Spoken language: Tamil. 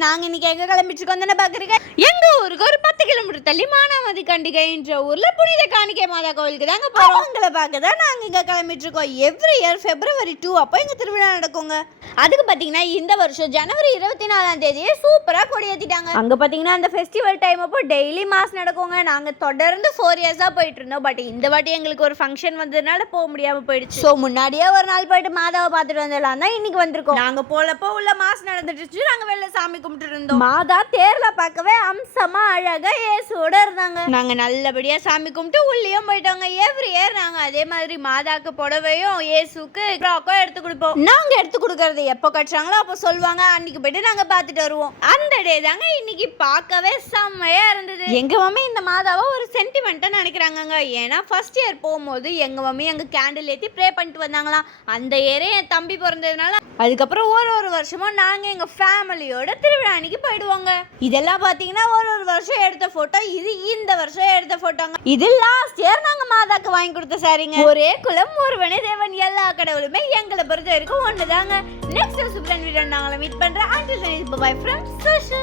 நாங்க இன்னைக்கு எங்க கிளம்பிட்டு இருக்கோம் தானே பாக்குறீங்க. எங்க ஊருக்கு ஒரு 10 கிலோமீட்டர் தள்ளி மானாமதி கண்டிகை என்ற ஊர்ல புனித காணிக்கை மாதா கோவிலுக்கு தாங்க போறோம். அவங்கள பார்க்க தான் நாங்க இங்க கிளம்பிட்டு இருக்கோம். எவ்ரி இயர் February 2 அப்போ எங்க திருவிழா நடக்குங்க. அதுக்கு பாத்தீங்கன்னா இந்த வருஷம் ஜனவரி 24ஆம் தேதியே சூப்பரா கொடியேத்திட்டாங்க. அங்க பாத்தீங்கன்னா அந்த ஃபெஸ்டிவல் டைம் அப்போ டெய்லி மாஸ் நடக்குங்க. நாங்க தொடர்ந்து 4 இயர்ஸா போயிட்டு இருந்தோம். பட் இந்த வாட்டி எங்களுக்கு ஒரு ஃபங்க்ஷன் வந்ததுனால போக முடியாம போயிடுச்சு. ஸோ முன்னாடியே ஒரு நாள் போயிட்டு மாதாவை பார்த்துட்டு வந்துடலாம் தான் இன்னைக்கு வந்திருக்கோம். நாங்க போலப்போ உள்ள மாஸ் நடந்துட்டு நாங்க வெளில சாமி கும்பிட்டு இருந்தோம். மாதா தேர்ல பார்க்கவே அம்சமா அழகா இயேசுவோட இருந்தாங்க. நாங்க நல்லபடியா சாமி கும்பிட்டு உள்ளேயும் போயிட்டோங்க. எவ்ரி இயர் நாங்க அதே மாதிரி மாதாக்கு புடவையும் இயேசுக்கு ஃப்ராக்கும் எடுத்து கொடுப்போம். நாங்க எடுத்து கொடுக்கறது எப்போ கட்டுறாங்களோ அப்போ சொல்லுவாங்க. அன்னைக்கு போயிட்டு நாங்க பார்த்துட்டு வருவோம். அந்த டே தாங்க இன்னைக்கு பார்க்கவே செம்மையா இருந்தது. எங்க மம்மி இந்த மாதாவை ஒரு சென்டிமெண்ட்டா நினைக்கிறாங்க. ஏன்னா ஃபர்ஸ்ட் இயர் போகும்போது எங்க மம்மி அங்க கேண்டில் ஏற்றி ப்ரே பண்ணிட்டு வந்தாங்களாம். அந்த இயரே என் தம்பி பிறந்ததுனால அதுக்கப்புறம் ஒரு வருஷமும் நாங்க எங்க ஃபேமிலியோட திருவிழா அன்னைக்கு போயிடுவாங்க. இதெல்லாம் பாத்தீங்கன்னா ஒரு வருஷம் எடுத்த போட்டோ. இது இந்த வருஷம் எடுத்த போட்டோங்க. இது லாஸ்ட் இயர் நாங்க மாதாக்கு வாங்கி கொடுத்த சாரிங்க. ஒரே குலம் ஒருவனே தேவன், எல்லா கடவுளுமே எங்களை பொறுத்த வரைக்கும் ஒண்ணுதாங்க. நெக்ஸ்ட் சூப்பரான வீடியோ நாங்கள மீட் பண்றேன். until then bye bye from Susha.